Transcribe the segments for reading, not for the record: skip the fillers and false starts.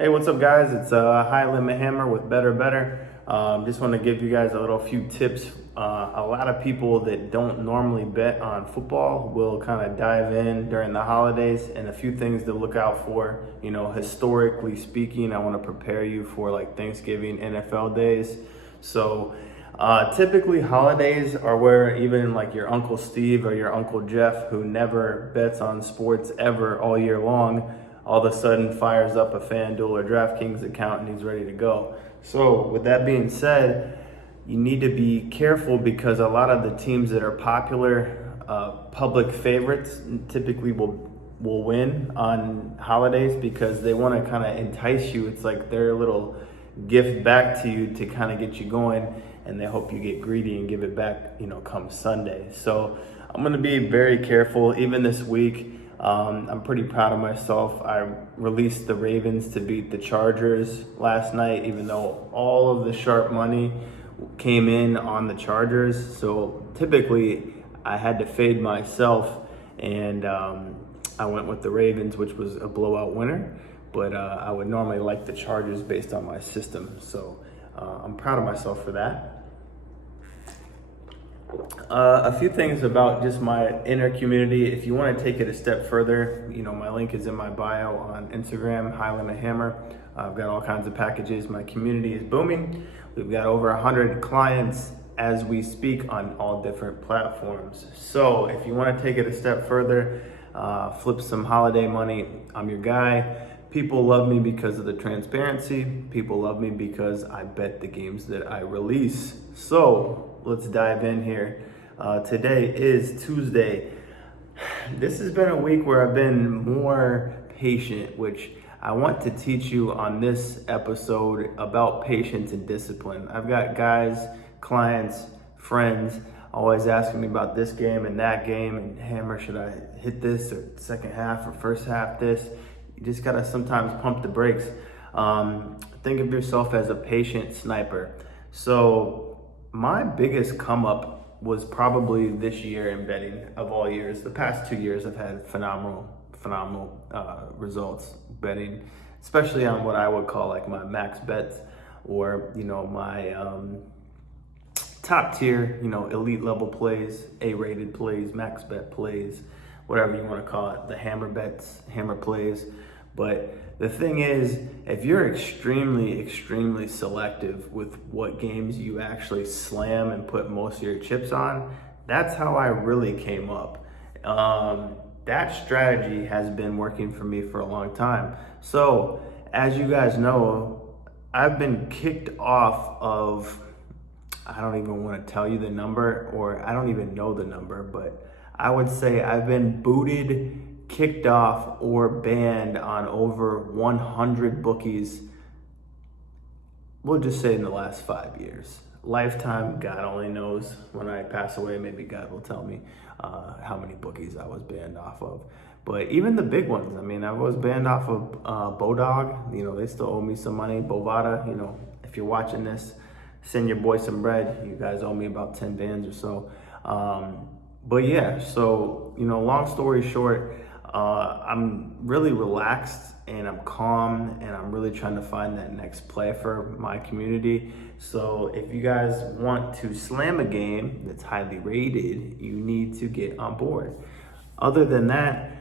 Hey, what's up, guys? It's HighLimitHammer with Betr. Just want to give you guys a few tips. A lot of people that don't normally bet on football will kind of dive in during the holidays, and a few things to look out for. You know, historically speaking, I want to prepare you for like Thanksgiving, NFL days. So typically holidays are where even like your Uncle Steve or your Uncle Jeff, who never bets on sports ever all year long, all of a sudden fires up a FanDuel or DraftKings account and he's ready to go. So with that being said, you need to be careful because a lot of the teams that are popular, public favorites, typically will win on holidays because they want to kind of entice you. It's like their little gift back to you to kind of get you going, and they hope you get greedy and give it back, come Sunday. So I'm going to be very careful even this week. I'm pretty proud of myself. I released the Ravens to beat the Chargers last night, even though all of the sharp money came in on the Chargers. So typically I had to fade myself, and I went with the Ravens, which was a blowout winner. But I would normally like the Chargers based on my system. So I'm proud of myself for that. A few things about just my inner community. If you want to take it a step further, my link is in my bio on Instagram, HighLimitHammer. I've got all kinds of packages. My community is booming. We've got over 100 clients as we speak on all different platforms. So if you want to take it a step further, flip some holiday money, I'm your guy. People love me because of the transparency. People love me because I bet the games that I release. So let's dive in here. Today is Tuesday. This has been a week where I've been more patient, which I want to teach you on this episode about patience and discipline. I've got guys, clients, friends always asking me about this game and that game, and Hammer, should I hit this or second half or first half this? You just gotta sometimes pump the brakes. Think of yourself as a patient sniper. So my biggest come up was probably this year in betting of all years. The past 2 years I've had phenomenal results betting, especially on what I would call like my max bets, or my top tier, elite level plays, A-rated plays, max bet plays, whatever you want to call it, the hammer bets, hammer plays. But the thing is, if you're extremely selective with what games you actually slam and put most of your chips on, that's how I really came up. That strategy has been working for me for a long time. So as you guys know, I've been kicked off of, I don't even want to tell you the number, or I don't even know the number, but I would say I've been booted, kicked off, or banned on over 100 bookies. We'll just say in the last 5 years. Lifetime, God only knows. When I pass away, maybe God will tell me how many bookies I was banned off of. But even the big ones, I was banned off of Bodog. They still owe me some money. Bovada, if you're watching this, send your boy some bread. You guys owe me about 10 bands or so. But yeah, so, long story short, I'm really relaxed and I'm calm, and I'm really trying to find that next play for my community. So if you guys want to slam a game that's highly rated, you need to get on board. Other than that,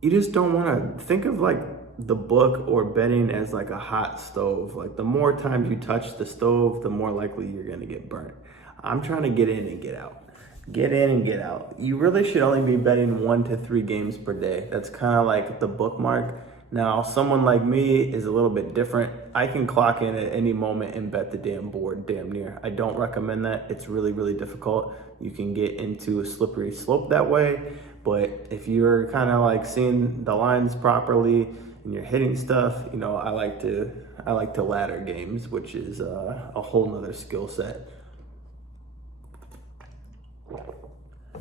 you just don't want to think of like the book or betting as like a hot stove. Like the more times you touch the stove, the more likely you're going to get burnt. I'm trying to get in and get out. Get in and get out. You really should only be betting 1 to 3 games per day. That's kind of like the bookmark. Now, someone like me is a little bit different. I can clock in at any moment and bet the damn board, damn near. I don't recommend that. It's really difficult. You can get into a slippery slope that way. But if you're kind of like seeing the lines properly and you're hitting stuff, I like to ladder games, which is a whole nother skill set.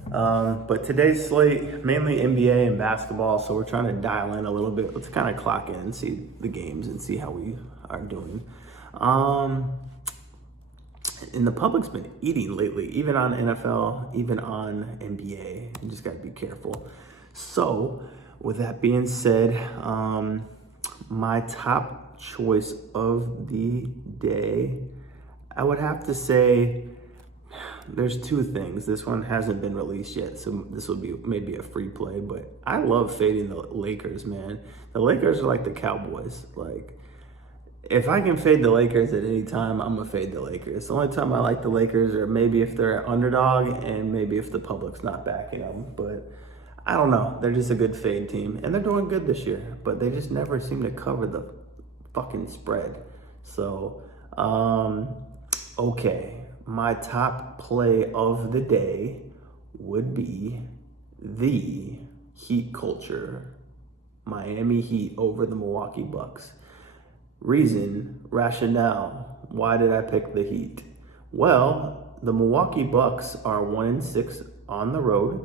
But today's slate, mainly NBA and basketball, so we're trying to dial in a little bit. Let's kind of clock in and see the games and see how we are doing. And the public's been eating lately, even on NFL, even on NBA. You just got to be careful. So with that being said, My top choice of the day, I would have to say there's two things. This one hasn't been released yet, so this will be maybe a free play, but I love fading the Lakers, man. The Lakers are like the Cowboys. Like, if I can fade the Lakers at any time, I'm gonna fade the Lakers. The only time I like the Lakers are maybe if they're an underdog and maybe if the public's not backing them, but I don't know. They're just a good fade team, and they're doing good this year, but they just never seem to cover the fucking spread. So, okay. My top play of the day would be the Heat culture. Miami Heat over the Milwaukee Bucks. Reason, rationale, why did I pick the Heat? Well, the Milwaukee Bucks are 1-6 on the road.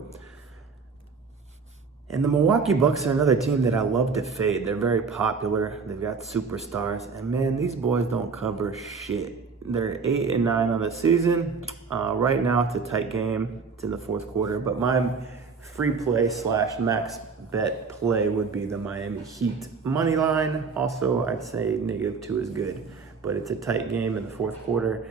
And the Milwaukee Bucks are another team that I love to fade. They're very popular. They've got superstars. And man, these boys don't cover shit. They're 8-9 on the season. Right now, it's a tight game. It's in the fourth quarter. But my free play / max bet play would be the Miami Heat money line. Also, I'd say -2 is good. But it's a tight game in the fourth quarter.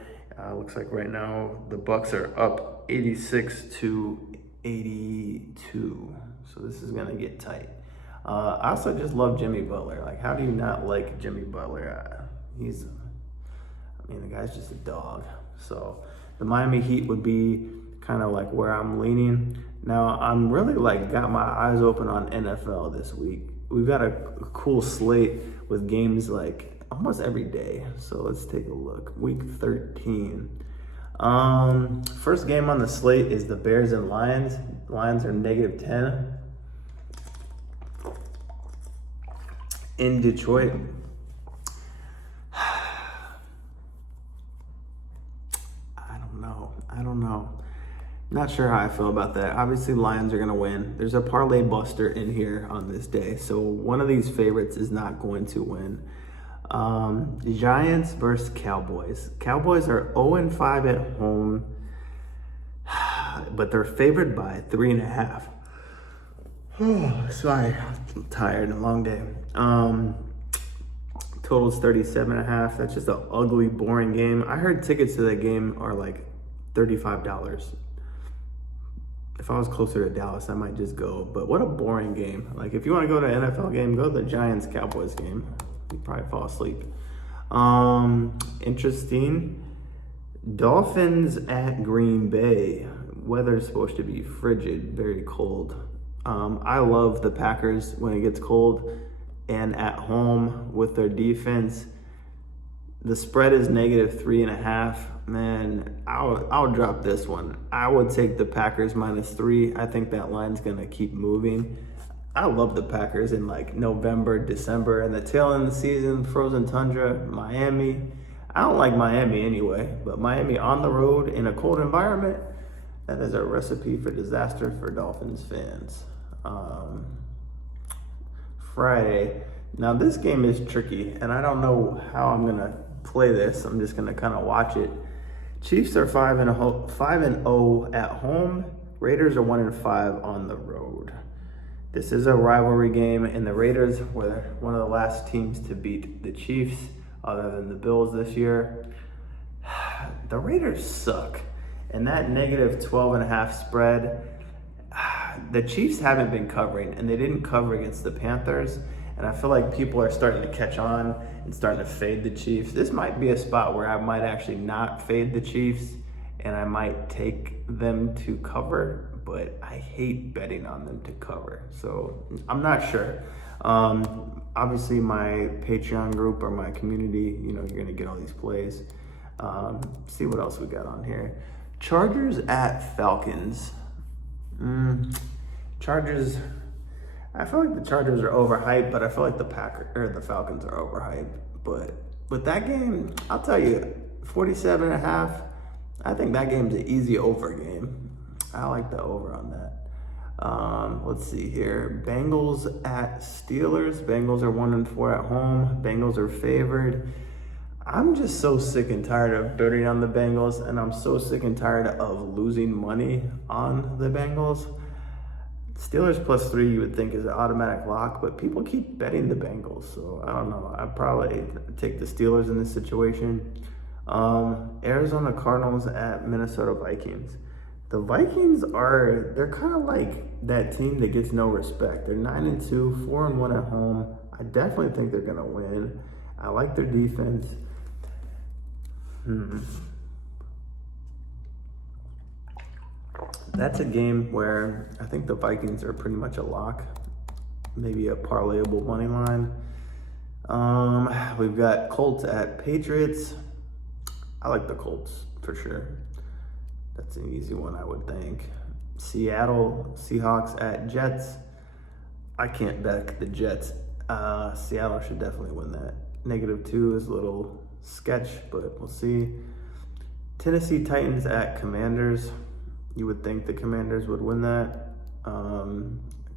Looks like right now the Bucks are up 86-82. So this is gonna get tight. I also just love Jimmy Butler. Like, how do you not like Jimmy Butler? The guy's just a dog. So the Miami Heat would be kind of like where I'm leaning. Now, I'm really got my eyes open on NFL this week. We've got a cool slate with games like almost every day. So let's take a look. Week 13. First game on the slate is the Bears and Lions. Lions are -10 in Detroit. I don't know. Not sure how I feel about that. Obviously, Lions are going to win. There's a parlay buster in here on this day. So one of these favorites is not going to win. Giants versus Cowboys. Cowboys are 0-5 at home, but they're favored by 3.5. Oh, sorry. I'm tired. A long day. Total's 37.5. That's just an ugly, boring game. I heard tickets to that game are like $35. If I was closer to Dallas, I might just go. But what a boring game. Like, if you want to go to an NFL game, go to the Giants-Cowboys game. You'd probably fall asleep. Interesting. Dolphins at Green Bay. Weather's supposed to be frigid, very cold. I love the Packers when it gets cold and at home with their defense. The spread is -3.5. Man, I'll drop this one. I would take the Packers -3. I think that line's gonna keep moving. I love the Packers in like November, December, and the tail end of the season, frozen tundra, Miami. I don't like Miami anyway, but Miami on the road in a cold environment, that is a recipe for disaster for Dolphins fans. Friday. Now this game is tricky, and I don't know how I'm gonna play this. I'm just gonna kind of watch it. Chiefs are 5-0 at home. Raiders are 1-5 on the road. This is a rivalry game, and the Raiders were one of the last teams to beat the Chiefs, other than the Bills this year. The Raiders suck, and that -12.5 spread. The Chiefs haven't been covering, and they didn't cover against the Panthers. And I feel like people are starting to catch on and starting to fade the Chiefs. This might be a spot where I might actually not fade the Chiefs, and I might take them to cover, but I hate betting on them to cover. So I'm not sure. Obviously, my Patreon group or my community, you're going to get all these plays. See what else we got on here. Chargers at Falcons. Chargers. I feel like the Chargers are overhyped, but I feel like the Falcons are overhyped. But with that game, I'll tell you, 47.5. I think that game's an easy over game. I like the over on that. Let's see here. Bengals at Steelers. Bengals are 1-4 at home. Bengals are favored. I'm just so sick and tired of betting on the Bengals, and I'm so sick and tired of losing money on the Bengals. Steelers +3 you would think is an automatic lock, but people keep betting the Bengals, so I don't know. I'd probably take the Steelers in this situation. Arizona Cardinals at Minnesota Vikings. The Vikings they're kind of like that team that gets no respect. They're 9-2, 4-1 at home. I definitely think they're gonna win. I like their defense. That's a game where I think the Vikings are pretty much a lock, maybe a parlayable money line. We've got Colts at Patriots. I like the Colts for sure. That's an easy one, I would think. Seattle Seahawks at Jets. I can't back the Jets. Seattle should definitely win that. -2 is a little sketch, but we'll see. Tennessee Titans at Commanders. You would think the Commanders would win that.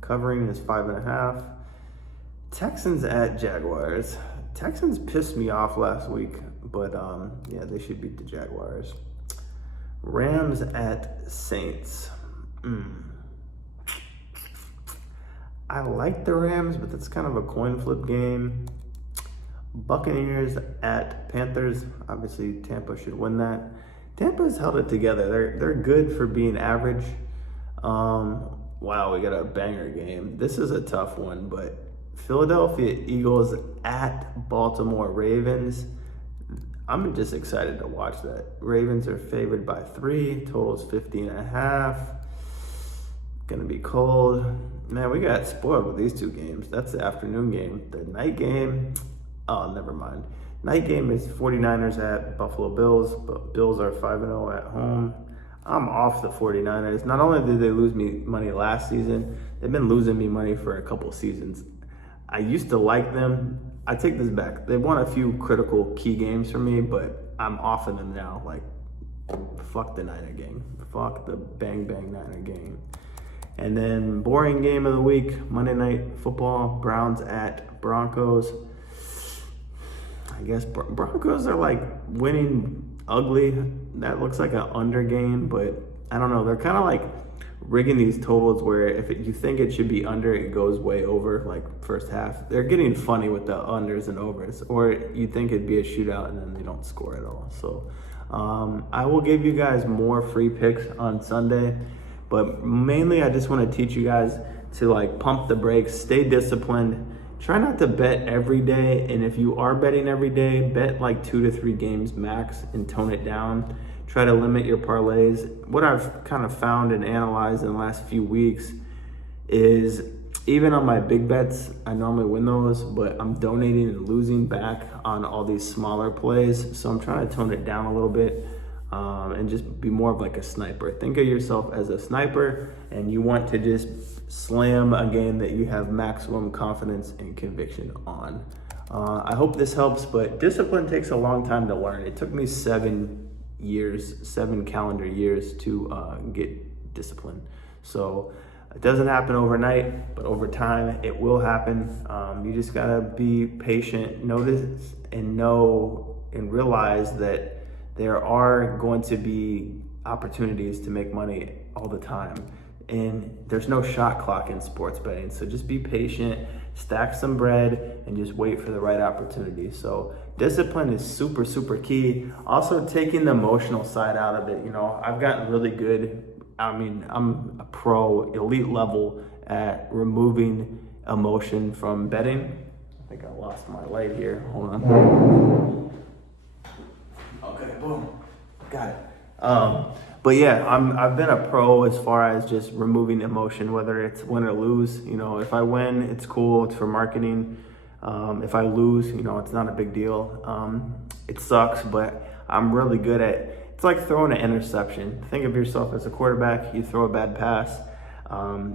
Covering is 5.5. Texans at Jaguars. Texans pissed me off last week, but yeah, they should beat the Jaguars. Rams at Saints. I like the Rams, but that's kind of a coin flip game. Buccaneers at Panthers. Obviously, Tampa should win that. Tampa's held it together. They're good for being average. Wow, we got a banger game. This is a tough one, but Philadelphia Eagles at Baltimore Ravens. I'm just excited to watch that. Ravens are favored by 3. Total's 15.5. Gonna be cold. Man, we got spoiled with these two games. That's the afternoon game. The night game, oh, never mind. Night game is 49ers at Buffalo Bills, but Bills are 5-0 at home. I'm off the 49ers. Not only did they lose me money last season, they've been losing me money for a couple seasons. I used to like them. I take this back. They won a few critical key games for me, but I'm off of them now. Like, fuck the Niner game. Fuck the bang bang Niner game. And then boring game of the week, Monday Night Football, Browns at Broncos. I guess Broncos are like winning ugly. That looks like an under game, but I don't know. They're kind of like rigging these totals where if you think it should be under, it goes way over, like first half. They're getting funny with the unders and overs, or you think it'd be a shootout and then they don't score at all. So I will give you guys more free picks on Sunday, but mainly I just want to teach you guys to like pump the brakes, stay disciplined. Try not to bet every day, and if you are betting every day, bet like 2 to 3 games max and tone it down. Try to limit your parlays. What I've kind of found and analyzed in the last few weeks is even on my big bets, I normally win those, but I'm donating and losing back on all these smaller plays. So I'm trying to tone it down a little bit and just be more of like a sniper. Think of yourself as a sniper, and you want to just slam a game that you have maximum confidence and conviction on. I hope this helps, but discipline takes a long time to learn. It took me 7 calendar years to get discipline. So it doesn't happen overnight, but over time it will happen. You just gotta be patient, notice and know and realize that there are going to be opportunities to make money all the time. And there's no shot clock in sports betting. So just be patient, stack some bread, and just wait for the right opportunity. So discipline is super, super key. Also taking the emotional side out of it. You know, I've gotten really good. I mean, I'm a pro, elite level at removing emotion from betting. I think I lost my light here. Hold on. Okay, boom. Got it. But yeah, I've been a pro as far as just removing emotion, whether it's win or lose. You know, if I win, it's cool, it's for marketing. If I lose, you know, it's not a big deal. It sucks, but I'm really good at, it's like throwing an interception. Think of yourself as a quarterback, you throw a bad pass,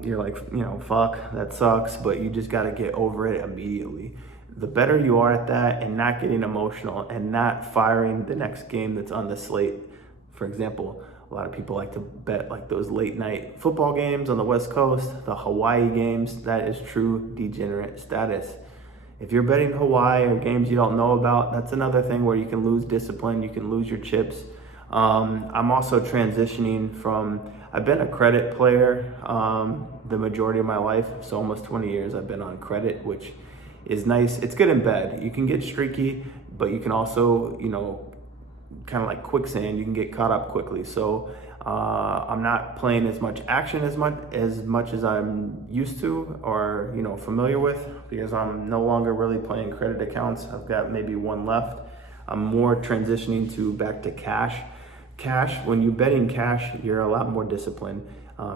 you're like, you know, fuck, that sucks, but you just gotta get over it immediately. The better you are at that and not getting emotional and not firing the next game that's on the slate. For example, a lot of people like to bet like those late night football games on the West Coast, the Hawaii games. That is true degenerate status. If you're betting Hawaii or games you don't know about, that's another thing where you can lose discipline, you can lose your chips. I'm also transitioning from, I've been a credit player the majority of my life. So almost 20 years I've been on credit, which is nice. It's good and bad. You can get streaky, but you can also, kind of like quicksand, you can get caught up quickly. So I'm not playing as much action as much as I'm used to or familiar with, because I'm no longer really playing credit accounts. I've got maybe one left. I'm more transitioning back to cash. When you're betting cash, you're a lot more disciplined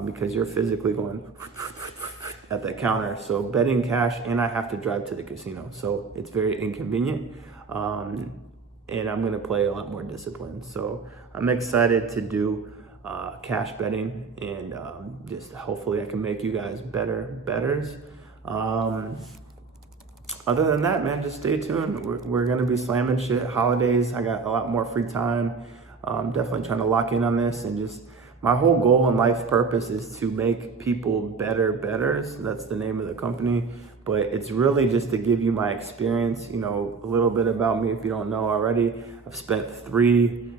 because you're physically going at that counter. So betting cash, and I have to drive to the casino, so it's very inconvenient. And I'm gonna play a lot more disciplined. So I'm excited to do cash betting, and just hopefully I can make you guys better bettors. Other than that, man, just stay tuned. We're gonna be slamming shit. Holidays, I got a lot more free time. Definitely trying to lock in on this, and just my whole goal in life purpose is to make people better bettors. That's the name of the company. But it's really just to give you my experience, a little bit about me if you don't know already. I've spent 3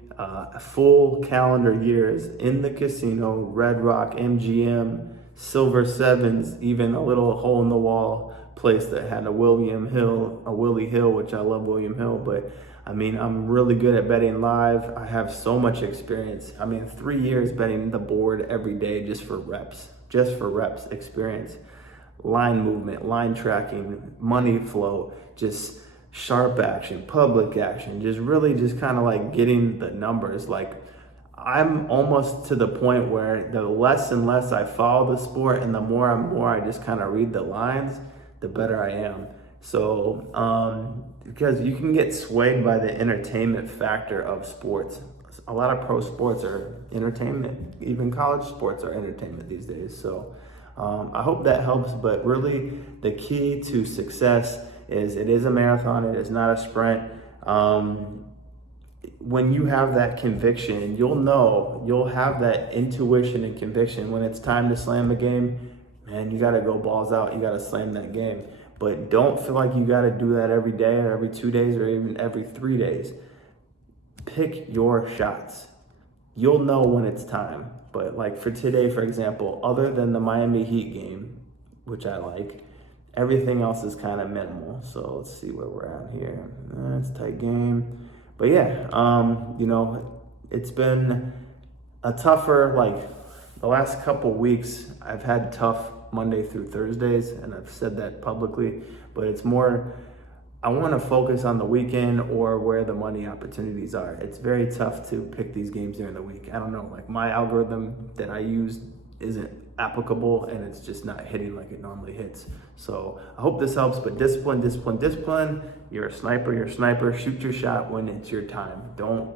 full calendar years in the casino, Red Rock, MGM, Silver Sevens, even a little hole in the wall place that had a Willie Hill, which I love William Hill. But I mean, I'm really good at betting live. I have so much experience. 3 years betting the board every day just for reps experience. Line movement, line tracking, money flow, just sharp action, public action, just kind of like getting the numbers. Like, I'm almost to the point where the less and less I follow the sport and the more I just kind of read the lines, the better I am. So, because you can get swayed by the entertainment factor of sports. A lot of pro sports are entertainment. Even college sports are entertainment these days. So, I hope that helps, but really the key to success is it is a marathon, it is not a sprint. When you have that conviction, you'll have that intuition and conviction when it's time to slam a game, man, you gotta go balls out, you gotta slam that game. But don't feel like you gotta do that every day or every 2 days or even every 3 days. Pick your shots. You'll know when it's time. But like for today, for example, other than the Miami Heat game, which I like, everything else is kind of minimal. So let's see where we're at here. It's a tight game. But yeah, it's been a tougher, the last couple weeks, I've had tough Monday through Thursdays, and I've said that publicly, but it's more, I want to focus on the weekend or where the money opportunities are. It's very tough to pick these games during the week. I don't know, my algorithm that I use isn't applicable, and it's just not hitting like it normally hits. So I hope this helps, but discipline. You're a sniper. Shoot your shot when it's your time. Don't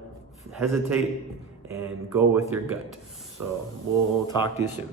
hesitate and go with your gut. So we'll talk to you soon.